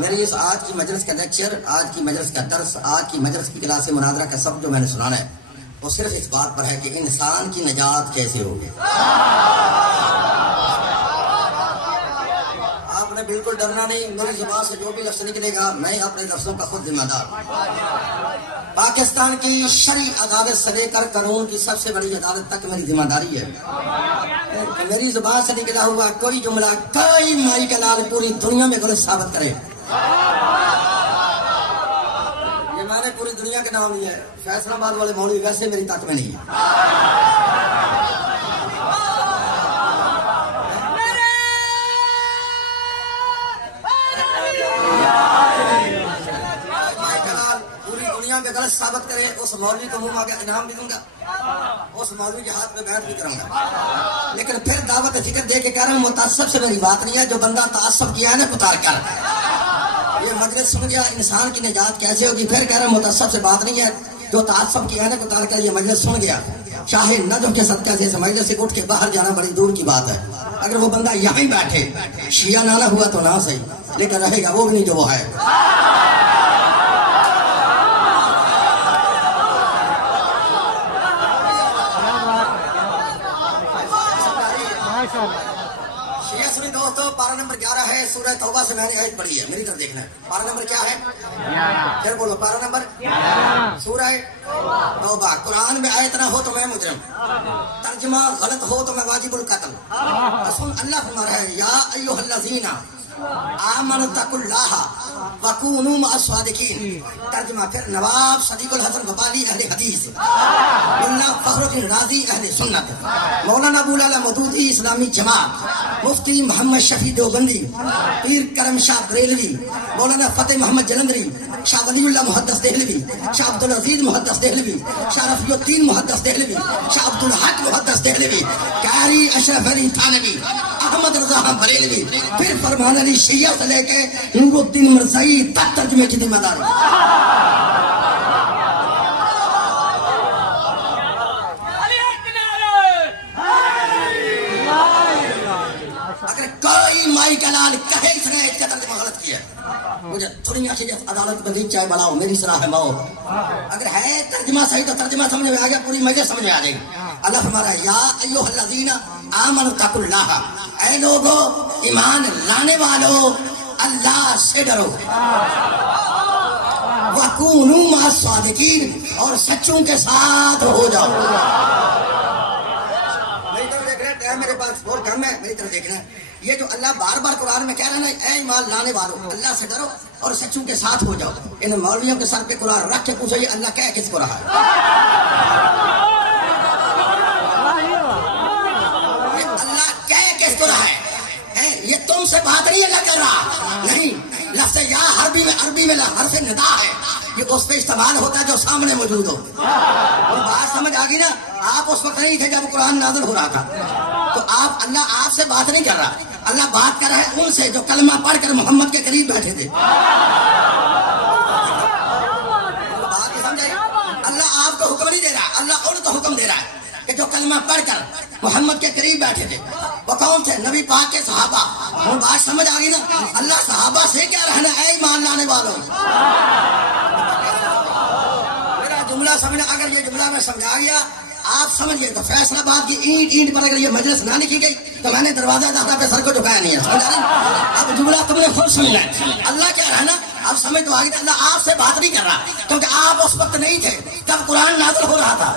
मेरी इस आज की मजलिस का लेक्चर, आज की मजलिस का दर्स, आज की मजलिस की क्लास मुनादरा का सब जो मैंने सुनाना है वो सिर्फ इस बात पर है कि इंसान की निजात कैसे होगी। आपने बिल्कुल डरना नहीं, मेरी जुबान से जो भी लफ्ज़ निकलेगा मैं अपने लफ्ज़ों का खुद जिम्मेदार। पाकिस्तान की शरई अदालत से लेकर कानून की सबसे बड़ी अदालत तक मेरी जिम्मेदारी है। मेरी जुबान से निकला हुआ कोई जुमला, कोई माई का लाल पूरी दुनिया में गलत साबित करे, ये मैंने पूरी दुनिया के नाम लिया है। फैसलाबाद वाले मौलवी वैसे मेरी ताक में नहीं है। में गलत साबित करे उस मौलवी को मुंह मांगे इनाम भी दूंगा, उस मौलवी के हाथ में बैठ भी करूंगा, लेकिन फिर दावत जिक्र दे के कह रहा हूं मुतासब से मेरी बात नहीं है। जो बंदा तासब किया है ना उतार कर, ये मजलिस सुन गया इंसान की निजात कैसे होगी, फिर कह रहा हूं मुतासब से बात नहीं है। जो तासब किया है ना उतार कर ये मजलिस सुन गया, चाहे नजम के सदका से इस मजलिस से उठ के बाहर जाना बड़ी दूर की बात है। अगर वो बंदा यहीं बैठे, शिया नाना हुआ तो ना सही, लेकिन रहेगा वो भी नहीं जो वो है। दोस्तों पारा नंबर 11 है, सूरह तौबा से मैंने आयत पढ़ी है, मेरी तरफ देखना है। पारा नंबर क्या है? 11। फिर बोलो पारा नंबर 11 सूरह तौबा। कुरान में आयत ना हो तो मैं मुजरिम, तर्जुमा गलत हो तो मैं वाजिबुल कत्ल। सुन अल्लाह फरमा रहा है या अय्युहल्लज़ीना आमनु तकुल्लाह वकूनू मअस-सादिकीन। तर्जुमा फिर नवाब सदीकुल हसन गबाली अहले हदीस, मुल्ला फखरुद्दीन राजी अहले सुन्नत, मौलाना अबुल आला मौदूदी इस्लामी जमात, मुफ्ती मोहम्मद शफी देवबंदी, पीर करम शाह बरेलवी, मौलाना फतेह मोहम्मद जलंधरी, शाह वलीउल्लाह मुहद्दिस देहलवी, शाह अब्दुल अजीज मुहद्दिस देहलवी, शाह रफीउद्दीन मुहद्दिस देहलवी, शाह अब्दुल हक मुहद्दिस देहलवी, कारी अशरफ अली थानवी, अहमद रजा बरेलवी, फिर फरमान अली शिया से लेके नूरुद्दीन मिर्ज़ाई तक तर्जुमे की जिम्मेदारी। अगर कोई माई का लाल कहे इसने इसका तर्जुमा गलत किया, मुझे दुनिया की अदालत में चाहे बढ़ाओ, मेरी सलाह है मौत। अगर है तर्जुमा सही तो तर्जुमा समझ में आ गया, पूरी मजे समझ में आ जाएगी। अल्लाह हमारा या अय्युहल्लज़ीना आमनु तकुल्लाह, ऐ लोगो ईमान लाने वालों अल्लाह से डरो, वकूनू मअस-सादिकीन और सच्चों के साथ हो जाओ। मेरी तरफ देख रहे हैं, मेरे पास बहुत कम है, मेरी तरफ देखना है। ये जो अल्लाह बार बार कुरान में कह रहा है ना, ऐ ईमान लाने वालों अल्लाह से डरो और सच्चों के साथ हो जाओ, इन मौलवियों के सर पे कुरान रख के पूछो ये अल्लाह कह किसको रहा है? ये अल्लाह कह किसको रहा है? ये तुमसे बात नहीं अल्लाह कर रहा, नहीं। लफ्ज़ या अरबी में हर्फ़ निदा है, ये उस पे इस्तेमाल होता है जो सामने मौजूद हो। और बात समझ आ गई ना? आप उस वक्त नहीं थे जब कुरान नाज़िल हो रहा था, तो आप अल्लाह आपसे बात नहीं कर रहा, अल्लाह बात कर रहा है उनसे जो कलमा पढ़कर मोहम्मद के करीब बैठे थे। बात समझ आई? अल्लाह आपको हुक्म नहीं दे रहा, अल्लाह उनको हुक्म दे रहा है कि जो कलमा पढ़कर मोहम्मद के करीब बैठे थे वो कौन थे? नबी पाक के सहाबा। वो बात समझ आ गई ना? अल्लाह सहाबा से क्या रहना, ऐ ईमान लाने वालों। मेरा जुमला समझ, अगर ये जुमला में समझा गया आप समझ गए तो फैसलाबाद की ईंट ईंट पर अगर ये मजलिस ना लिखी गई तो मैंने दरवाजा दादा पे सर को झुकाया नहीं है, समझ आ रही? अब जुमला तुमने खुद समझ लिया। अल्लाह क्या रहा ना, अब समझ तो आ गई। अल्लाह आपसे बात नहीं कर रहा क्योंकि आप उस वक्त नहीं थे जब कुरान नाज़िल हो रहा था।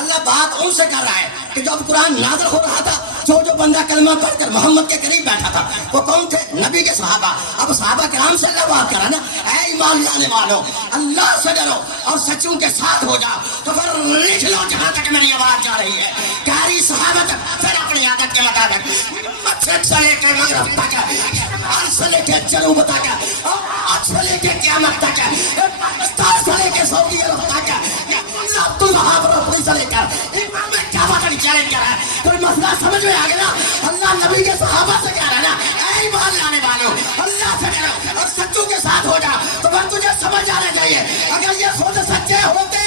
अल्लाह बात उनसे कर रहा है कि जब कुरान नाज़िल हो रहा था जो बंदा कलमा पढ़कर मोहम्मद के करीब बैठा था वो कौन थे? नबी के सहाबा। अब सहाबा किराम से अल्लाह बात कर रहा है ना, ऐ ईमान लाने वालों अल्लाह से डरो और सच्चों के साथ हो जाओ। तो फिर लिख लो जहां तक मेरी आवाज जा रही है, कारी सहाबा तक, फिर अपनी आदत के मुताबिक मच्छर से लेकर मगरब तक, से लेकर जरूर तक, से लेकर क़यामत तक, पाकिस्तान से लेकर सऊदी अरब तक, से लेकर क्या बात चैलेंज कर रहा है। तो मसला समझ में आ गया ना? अल्लाह नबी के सहाबा से कह रहा है ना, ऐ ईमान लाने वालों अल्लाह से डरो और सच्चों के साथ हो जाओ। तो बस तुझे समझ आना चाहिए, अगर ये खुद सच्चे होते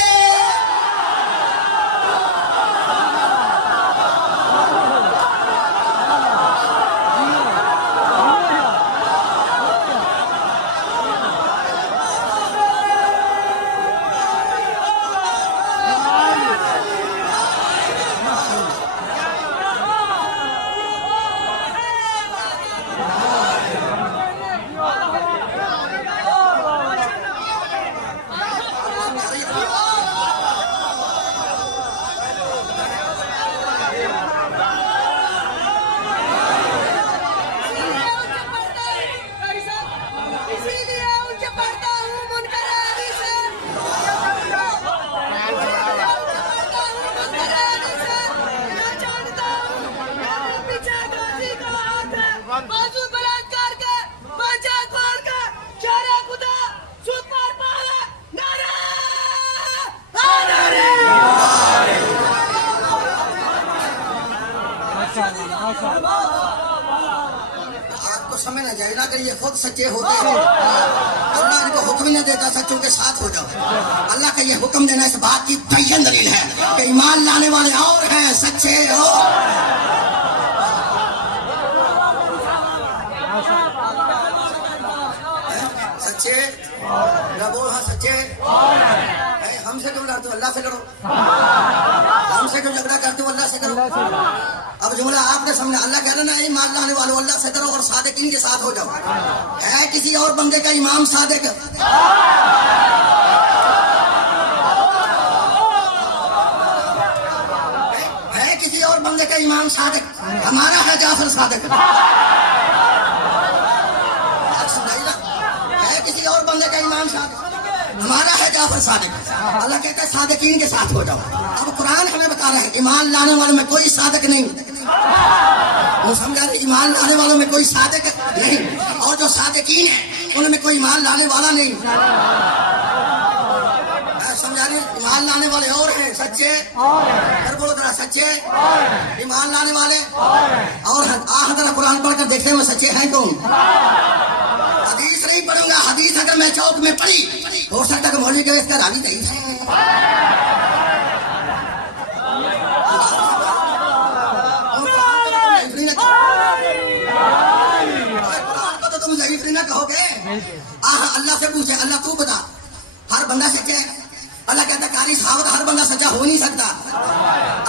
ना करिए, खुद सच्चे होते हैं। अल्लाह इनको हुक्म नहीं देता सच्चों के साथ हो जाओ। अल्लाह का ये हुक्म देना इस बात की तय्यन दलील है कि ईमान लाने वाले और हैं, सच्चे हो। सच्चे बोल, हाँ सच्चे। हमसे क्यों लड़ते हो, अल्लाह से लड़ो। हमसे क्यों झगड़ा करते हो, अल्लाह से करो। अब जुमला आपने समझा, अल्लाह कह रहा ना ईमान लाने वालों अल्लाह से करो और सादिकीन के साथ हो जाओ। है किसी और बंदे का इमाम सादिक? है किसी और बंदे का इमाम सादिक? हमारा है जाफर सादिक। है किसी और बंदे का इमाम सादिक? हमारा है जाफर सादिक। अल्लाह कहता है सादिकीन के साथ हो जाओ। अब कुरान हमें बता रहा है ईमान लाने वालों में कोई सादिक नहीं। वो समझा रहे, ईमान लाने वालों में कोई सादिक नहीं, और जो सादिकीन है उनमें कोई ईमान लाने वाला नहीं। समझा रहे, ईमान लाने वाले और हैं, सच्चे और बोलो जरा, सच्चे ईमान लाने वाले और जरा कुरान पढ़कर देखे हुए सच्चे हैं कौन? हदीस नहीं पढ़ूंगा, हदीस अगर मैं चौक में पढ़ी हो सकता है मौलवी के इसका रावी नहीं है। कुरान को तो तुम ज़ईफ़ ना कहोगे। अल्लाह से पूछे, अल्लाह तू बता हर बंदा सच्चा है? अल्लाह कहता कारी साहब हर बंदा सच्चा हो नहीं सकता।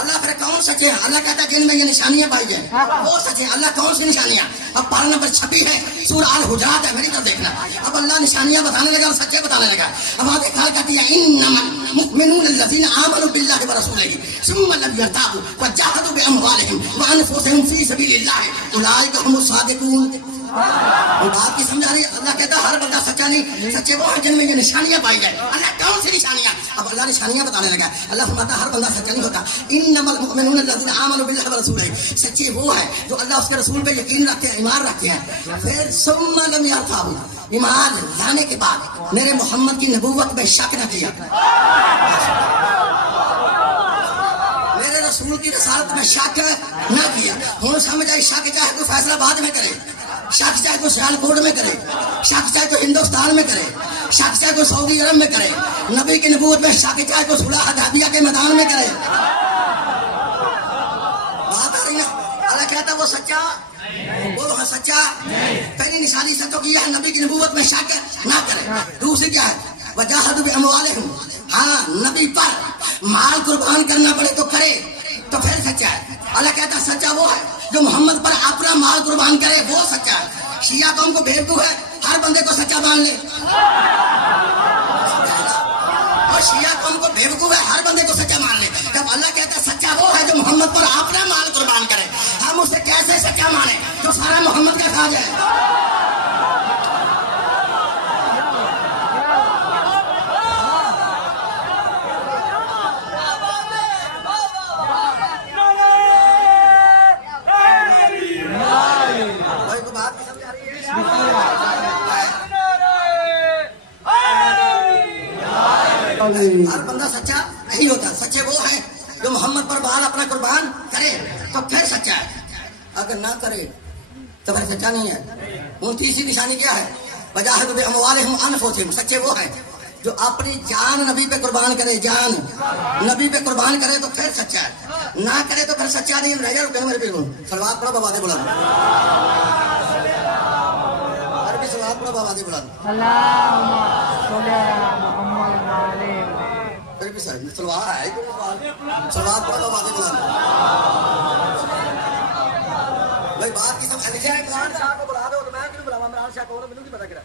अल्लाह फिर कौन सच्चे हैं? अल्लाह कहता जिनमें ये निशानियां पाई जाए वो सच्चे। अल्लाह कौन सी निशानियां? अब पारा नंबर 26 है, सूरह अल हुजरात है, मेरी तरफ देखना। अब अल्लाह निशानियां बताने लगा और सच्चे बताने लगा। अब आगे ख्याल करती है इन्नमल मुमिनून अल्लज़ीना आमनू बिल्लाहि व रसूलिही सुम्मा लम यरताबू व जाहदू बि अमवालिहिम व अनफुसिहिम फी सबीलिल्लाह उलाइका हुमुस सादिकून। बात की समझा रही है? अल्लाह कहता हर बंदा सच्चा नहीं, सच्चे वो है जिनमें ये निशानियां पाई जाए। अल्लाह कौन सी निशानियां? अब अल्लाह निशानियां बताने लगा। अल्लाह फरमाता हर बंदा सच्चा नहीं होता। इन्नमल मुमिनून अल्लज़ीना आमनू बिल्लाहि व रसूलिही, सच्चे वो है जो अल्लाह उसके रसूल पे यकीन रखते हैं, ईमान रखते हैं। फिर सुम्मा लम यरताबू, ईमान लाने के बाद मेरे मोहम्मद की नबूवत में शक न किया, मेरे रसूल की रसालत में शक न किया। हूँ समझ आई, शक चाहे तो फैसला बाद में करे, शक चाहे तो सियालकोट में करे, शक चाहे तो हिंदुस्तान में करे, शक चाहे तो सऊदी अरब में करे, नबी की नबूवत में शक चाहे तो सुलह हदैबिया के मैदान में करे। बात आ रही है? अल्लाह कहता वो सच्चा, बोलो हाँ सच्चा। पहली निशानी से तो किया है नबी की नबूवत में शक ना करे। दूसरी क्या है? वजाहदू बि अमवालिहिम, हाँ नबी पर माल कुर्बान करना पड़े तो करे, तो फिर सच्चा है। अल्लाह कहता सच्चा वो है जो मोहम्मद पर अपना माल कुर्बान करे, वो सच्चा है। शिया कौम को बेवकूफ है, हर बंदे को सच्चा मान ले। और शिया कौम को बेवकूफ है, हर बंदे को सच्चा मान ले। जब अल्लाह कहता सच्चा वो है जो मोहम्मद पर अपना माल कुर्बान करे, हम उसे कैसे सच्चा माने जो सारा मोहम्मद का काज है? हर बंदा सच्चा नहीं होता। सच्चे वो है जो मोहम्मद पर बाल अपना कुर्बान करे तो फिर सच्चा है, अगर ना करे तो फिर सच्चा नहीं है। 29वीं निशानी क्या है? वजाहदू बि अमवालिहिम व अनफुसिहिम, सच्चे वो है जो अपनी जान नबी पे कुर्बान करे, जान नबी पे कुर्बान करे तो फिर सच्चा है, ना करे तो फिर सच्चा नहीं। रह जाओ मेरे बिल्कुल सलवात पढ़ो बाबा दे बुलंद, अरबी सलवात पढ़ो बाबा दे बुलंद। सलवार है सलवार पढ़ो बाबा दे बुलंद। भाई बात की समझ लिखा है, इमरान शाह को बुला दो तो मैं क्यों बुलाऊं? इमरान शाह को मैंने नहीं पता क्या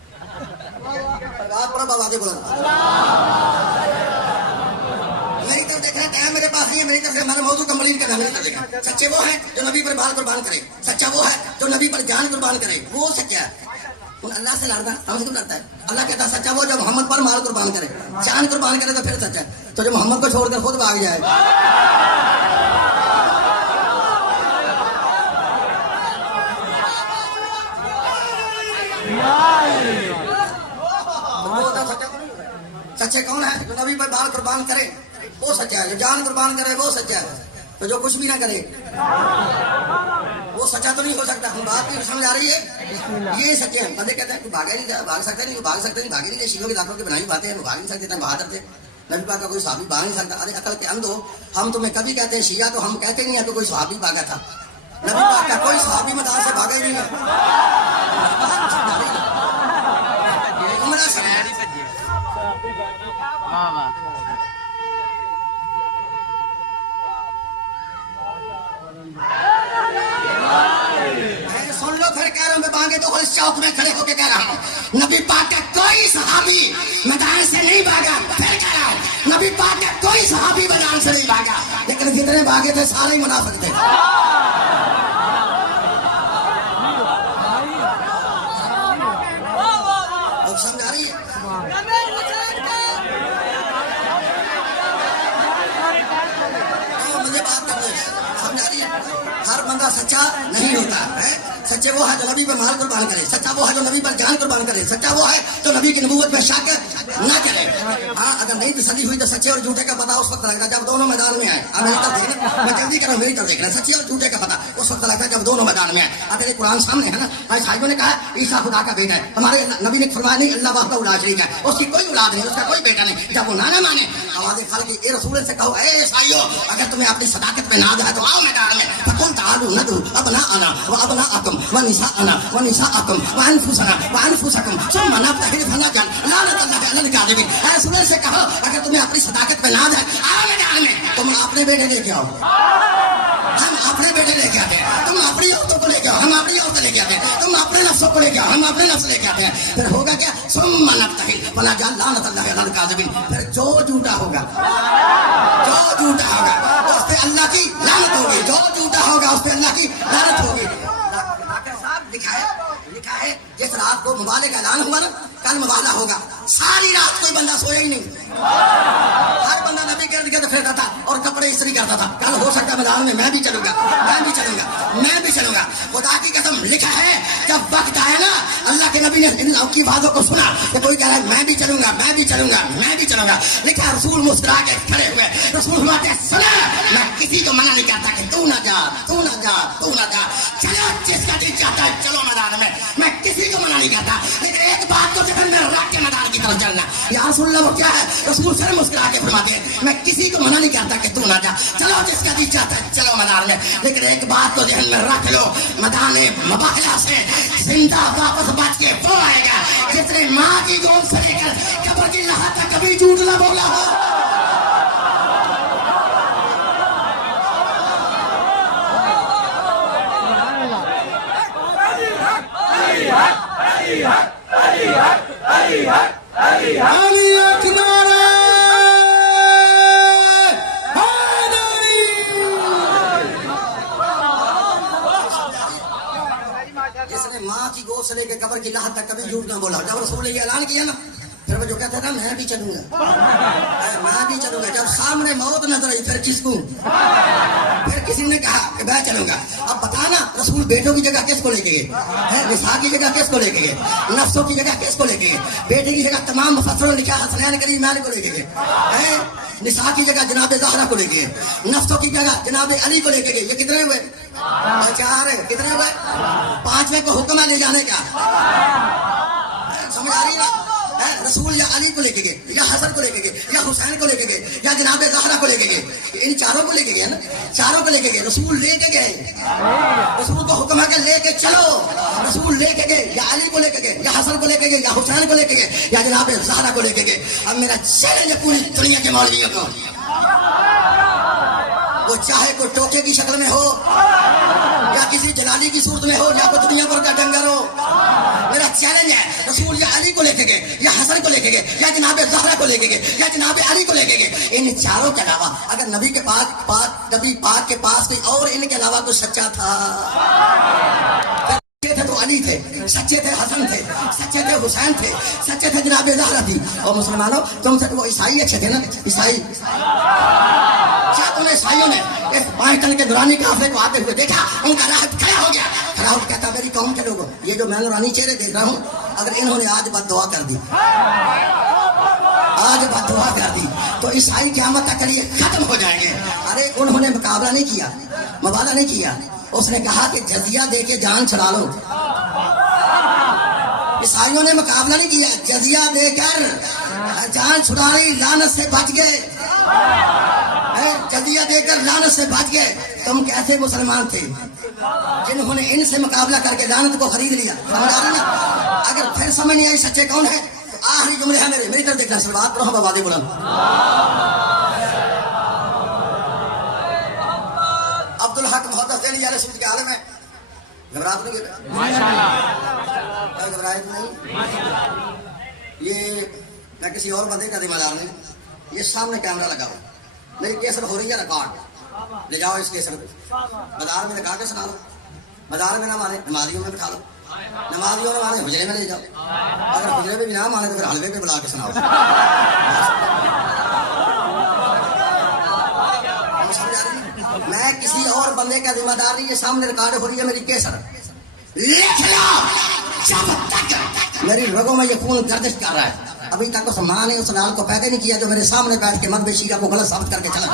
सलवार पढ़ो बाबा दे बुलंद। मेरी तरफ देखना टाइम मेरे पास नहीं है, मेरी तरफ से हमारा मौजूद कंप्लीट करना। मेरी तरफ देखना सच्चे वो है जो नबी पर बाल कुर्बान करे, सच्चा वो है जो नबी पर जान कुर्बान करे, वो सच्चा है। अल्लाह से लड़ना हमसे क्यों लड़ता है? अल्लाह कहता सच्चा वो जो मोहम्मद पर माल कुर्बान करे, जान कुर्बान करे तो फिर सच्चा है। तो जो मोहम्मद को छोड़कर खुद भाग जाए, सच्चे कौन है? जो नबी पर बाल कुर्बान करे वो सच्चा है, जो जान कुर्बान करे वो सच्चा है, तो जो कुछ भी ना करे वो वो सच्चा तो नहीं हो सकता। हम बात की समझ आ रही है? ये सच्चे हैं। बंदे कहते हैं भागा नहीं, भाग सकते नहीं, भाग सकते नहीं, भागे नहीं, शीलों के दांतों की बनाई बातें हैं, भाग नहीं सकते, इतना बहादुर थे। नबी पाक का कोई सहाबी भाग नहीं सकता। अरे अकल के अंध हो, हम तुम्हें कभी कहते हैं शिया, तो हम कहते नहीं है कि कोई सहाबी भागा था। नबी पाक का कोई सहाबी मैदान से भागा ही नहीं है। सुन लो फिर कह रहा हूं मैं बांगे तो इस चौक में खड़े होकर कह रहा हूं नबी पाक का कोई सहाबी मैदान से नहीं भागा। फिर कह रहा हूं नबी पाक का कोई सहाबी मैदान से नहीं भागा, लेकिन जितने भागे थे सारे ही मुनाफिक थे। अब समझ आ रही है? मुझे बात करनी समझ आ रही है? हर बंदा सच्चा नहीं होता है। सच्चे वो है जो नबी पर माल कुर्बान करे, सच्चा वो है जो नबी पर जान कुर्बान करे, सच्चा वो है जो नबी की नबूवत में शक ना करे। हाँ, अगर नहीं तसल्ली हुई तो सच्चे और झूठे का पता उस वक्त लगता जब दोनों मैदान में आए। अब मेरी तरफ देखना, मैं जल्दी कर रहा हूँ, मेरी तरफ देखना। सच्चे और झूठे का पता उस वक्त लगता है जब दोनों मैदान में आए। अब तेरे कुरान सामने है ना, भाई साहिबों ने कहा ईसा खुदा का बेटा है। हमारे नबी ने फरमाया नहीं, अल्लाह वाहदा उला शरीक है, उसकी कोई औलाद नहीं, उसका कोई बेटा नहीं। जब वो ना माने आवाज़ खाल की ए रसूल से कहो, ए ईसाइयों, अगर तुम्हें अपनी सदाकत पे नाज है तो आओ मैदान में। फकुल तालू नदू अबना आना व अबना आकम व निसा आना व निसा आकम व अनफुसना व अनफुसकुम सुम्मा नब्तहिल फनजल लानतल्लाहि अलल काज़िबीन। ए रसूल से कहो, अगर तुम्हें अपनी सदाकत पे नाज है आओ मैदान में। तुम अपने बेटे लेके आओ, हम अपने बेटे लेके आते हैं। तुम अपनी औरतों को लेके आओ, हम अपनी औरतें लेके आते हैं। तुम अपने नफ्सों को लेके आओ, हम अपने नफ्स लेके आते हैं। फिर होगा क्या? सुम्मा नब्तहिल फनजल लानतल्लाहि अलल काज़िबीन। फिर जो झूठा होगा, जो झूठा होगा उस पे अल्लाह की लानत होगी, जो झूठा होगा उस पे अल्लाह की लानत होगी। डॉक्टर साहब लिखा है जिस रात को मुबाले का ऐलान हुआ ना, कल मुबाला होगा। सारी रात कोई बंदा सोया ही नहीं, हर बंदा नबी के इर्द-गिर्द फिरता था और कपड़े इस्त्री करता था। कल हो सकता है मैदान में मैं भी चलूंगा, मैं भी चलूंगा, मैं भी चलूंगा। खुदा की कसम लिखा है जब वक्त आया ना, अल्लाह के नबी ने इन लौकी बातों को सुना कि कोई कह रहा है मैं भी चलूंगा, मैं भी चलूंगा, मैं भी चलूंगा। लिखा रसूल मुस्कुरा के खड़े हुए, रसूल फरमाते सुना, मैं किसी को मना नहीं करता कि तू ना जा, तू ना जा, तू ना जा। चलो जिसका दिल चाहता है चलो मैदान में, मैं किसी को मना नहीं करता, लेकिन एक बात तो जहन में रख के मैदान की तरफ चलना। या रसूल वो क्या है? रसूल सर मुस्कुरा के फरमाते हैं मैं किसी को मना नहीं करता कि तू ना जा, चलो जिसका दिल चाहता है चलो मैदान में, लेकिन एक बात तो जहन में रख लो, मैदान मुबाहला से जिंदा वापस बच के वो आएगा जिसने माँ की गोद से लेकर कब्र की लहर तक कभी झूठ ना बोला हो। जिसने माँ की गोद से लेकर कब्र की लहर तक कभी झूठ ना बोला। जब रसूल ने ऐलान किया ना, फिर वो जो कहता था मैं भी चलूंगा, मैं भी चलूंगा। जब सामने मौत नजर आई फिर किसको? फिर किसी ने कहा कि मैं चलूंगा। अब बताना रसूल बेटों की जगह किसको लेके गए? निसा की जगह किसको लेके गए? नफ्सों की जगह किसको लेके गए? बेटे की जगह तमाम मुफस्सिरों ने लिखा हसनैन करीमैन को लेके गए। निसा की जगह जनाब ज़हरा को लेके गए, नफ्सों की जगह जनाब अली को लेके गए। ये कितने हुए? 4। कितने हुए? 5वें को हुक्म है ले जाने का। समझ आ रही है? रसूल या अली को लेके गए, या हसन को लेके गए, या हुसैन को लेके गए, या जनाब ज़हरा को लेके गए। इन चारों को लेके गए ना, चारों को लेके गए। रसूल लेके गए, रसूल को हुक्म है कि लेके चलो। रसूल लेके गए, या अली को लेके गए, या हसन को लेके गए, या हुसैन को लेके गए, या जनाब ज़हरा को लेके गए। अब मेरा चैलेंज है पूरी दुनिया के मौलवियों को, वो चाहे कोई टोके की शक्ल में हो, या किसी जलाली की सूरत में हो, या कोई दुनिया भर का डंगर हो, मेरा चैलेंज है रसूल या अली को लेके गए, या हसन को लेके गए, या जनाब ज़हरा को लेके गए, या जनाब अली को लेके गए। इन चारों के अलावा अगर नबी के नबी पाक के पास कोई और इनके अलावा कोई सच्चा था, सच्चे थे तो अली थे, सच्चे थे हसन थे, सच्चे थे हुसैन थे, सच्चे थे जनाब ज़हरा थी। और मुसलमानों तुम से वो ईसाई अच्छे थे ना? ईसाई क्या तुम्हें ईसाइयों ने एक 5 टन के दुरानी काफले को आते हुए देखा? उनका राह खड़ा हो गया, खड़ा होकर कहता मेरी कौम के लोगों, ये जो मैं नूरानी चेहरे देख रहा हूँ, अगर इन्होंने आज बद्दुआ कर दी, आज बद्दुआ कर दी तो ईसाई क़यामत तक के लिए खत्म हो जाएंगे। अरे उन्होंने मुकाबला नहीं किया, मुबाला नहीं किया, उसने कहा कि जजिया दे के जान छुड़ा लो। ईसाइयों ने मुकाबला नहीं किया, जजिया देकर जान छुड़ा ली, लानत से बच गए। जजिया देकर लानत से बच गए। तुम कैसे मुसलमान थे जिन्होंने इनसे मुकाबला करके लानत को खरीद लिया? अगर फिर समझ नहीं आई सच्चे कौन है, आखिरी जुमले हैं मेरी तरफ देखना। सलवात पढ़ो, हम आबादी बुलंद। अब्दुल हक मुहद्दिस देनी यार सूद के आलम है। घबरा तो नहीं गए? माशाल्लाह। घबराए तो नहीं? ये मैं किसी और बंदे का जिम्मेदार नहीं। ये सामने कैमरा लगा हुआ, मेरी केसर हो रही है रिकॉर्ड, ले जाओ इस केसर को बाजार में लगा के सुना लो। बाजार में ना माने नमाजियों में बिठा लो, नमाजियों ने माने हुजरे में ले जाओ, अगर हुजरे में भी ना माने तो फिर हलवे पे बुला के सुनाओ। मैं किसी और बंदे का जिम्मेदार नहीं। ये सामने रिकॉर्ड हो रही है मेरी केसर, लिख लो। जब तक मेरी रगों में ये खून गर्दिश कर रहा है, अभी तक उस मां ने उस लाल को पैदा नहीं किया जो मेरे सामने बैठ के मदबे शीरा को गलत साबित करके चला।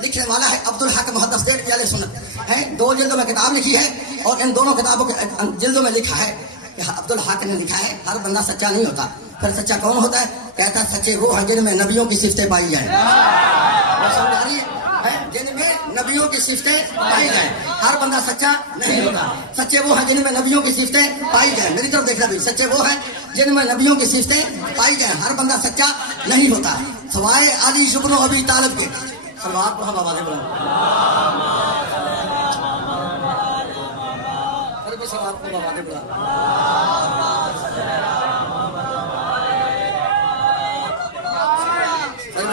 लिखने वाला है अब्दुल हक मुहद्दिस देनी वाले सुन्नत है। 2 जिल्दों में किताब लिखी है और इन दोनों किताबों के जिल्दों में लिखा है कि अब्दुल हक ने लिखा है हर बंदा सच्चा नहीं होता। फिर सच्चा कौन होता है? कहता है सच्चे वो हैं जिनमें नबियों की सिफतें पाई जाए। जिनमें नबियों की सिफतें पाई जाए, हर बंदा सच्चा नहीं होता। सच्चे वो हैं जिनमें नबियों की सिफतें पाई जाए। मेरी तरफ देखना भाई, सच्चे वो हैं जिनमें नबियों की सिफतें पाई जाए, हर बंदा सच्चा नहीं होता सवाए अली इब्न अबी तालिब के। सलवात को हम आवाज़ें बुलंद। सलवात को आवाज़ें बुलंद।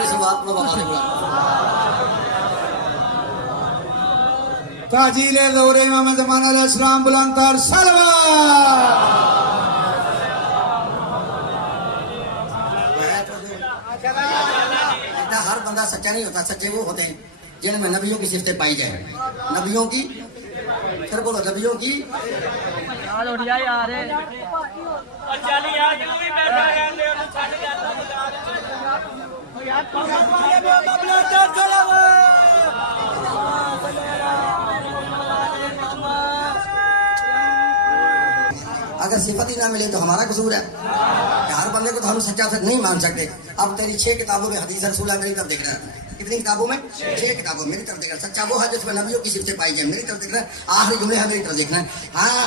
सलवात को आवाज़ें बुलंद। ताजीले ज़ोरे इमाम ज़मान अलैहिस्सलाम बुलंद कर सलवात। हर बंदा सच्चा नहीं होता। सच्चे वो होते हैं जिनमें नबियों की सिफतें पाई जाए। नबियों की, फिर बोलो नबियों की। अगर सिफत ही ना मिले तो हमारा कसूर है। हर बंदे को तो हम सच्चा सच नहीं मान सकते। अब तेरी 6 किताबों में हदीस रसूल मेरी तरफ देख रहा है। कितनी किताबों में? 6 किताबों। मेरी तरफ देख रहा है। सच्चा वो है जिसमें नबियों की सिफतें पाई जाए। मेरी तरफ देख रहा है। आखिरी जुमले है मेरी तरफ देखना है। हाँ,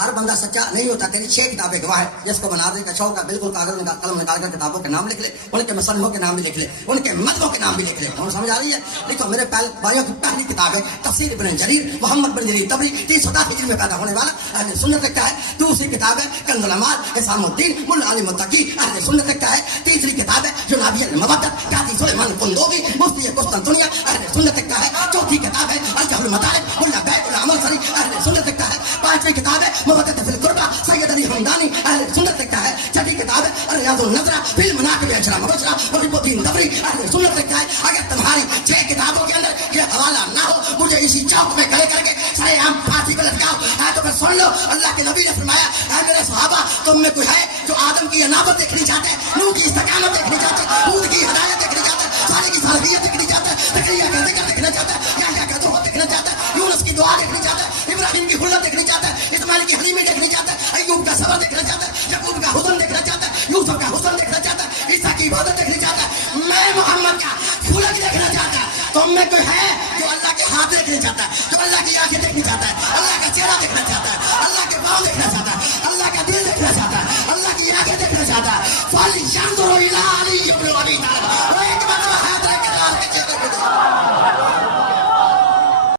हर बंदा सच्चा नहीं होता। तेरी 6 किताबें गवाह है। जिसको बना दे का शौक है, बिल्कुल कागज में कलम निकाल कर किताबों के नाम लिख ले, उनके मसलहों के नाम भी लिख ले, उनके मजहबों के नाम भी लिख ले। हम समझ आ रही है? लिखो, मेरे भाइयों की पहली किताब है तफसीर इब्न जरीर मोहम्मद बिन जरीर तबरी, 310 हिजरी में पैदा होने वाला अहले सुन्नत लिखता है। दूसरी किताब है कंजुल अमाल हिसामुद्दीन मुल्ला अली मुत्तकी अहले सुन्नत लिखता है। तीसरी किताब है जुनाबियत मवद्दत काजी सुलेमान कुंदोगी मुफ्ती कुस्तुनतुनिया अहले सुन्नत लिखता है। चौथी किताब है अल जहल मतालिब मुल्ला बैतुल अमल सरी अहले सुन्नत लिखता है। पांचवी किताब है मुवद्दत फिल कुर्बा सैयद अली हमदानी अहले सुन्नत लिखता है। छठी किताब है रियाजुन नज़रा फिल मनाकिब अशरा मुबशरा मुहिबुद्दीन दबरी अहले सुन्नत लिखता है। अगर तुम्हारी 6 किताबों के अंदर ये हवाला ना हो, मुझे इसी चौक में खड़े करके सरेआम फांसी पर लटकाओ। तो फिर सुन लो, अल्लाह के नबी ने फरमाया, ऐ मेरे सहाबा, तुम में कोई है जो आदम की अनाबत देखनी चाहते हैं, नूह की इस्तकामत देखनी चाहते हैं, हूद की हिदायत देखनी चाहते हैं, साले की सालहियत देखनी चाहते हैं, ज़करिया का ज़िक्र देखना चाहते हैं, याह्या का दुआ देखना चाहते हैं, यूनुस की दुआ देखनी चाहते हैं, इब्राहिम की खुल्लत देखनी चाहते हैं, इस्माइल की हलीमी देखनी चाहते हैं, अय्यूब का सब्र देखना चाहते हैं, यकूब का हुस्न देखना चाहते हैं, यूसुफ का हुस्न देखना चाहते हैं, ईसा की इबादत देखनी चाहते हैं, मैं मोहम्मद का खुलक देखना चाहता है। तुम में कोई है जो अल्लाह के हाथ देखना चाहता है, जो अल्लाह की आंखें देखनी चाहता है, अल्लाह का चेहरा देखना चाहता है, अल्लाह के पाँव देखना चाहता है, अल्लाह का दिल देखना चाहता है, अल्लाह की आंखें देखना चाहता है। फाली शानदुरु इला अली इब्न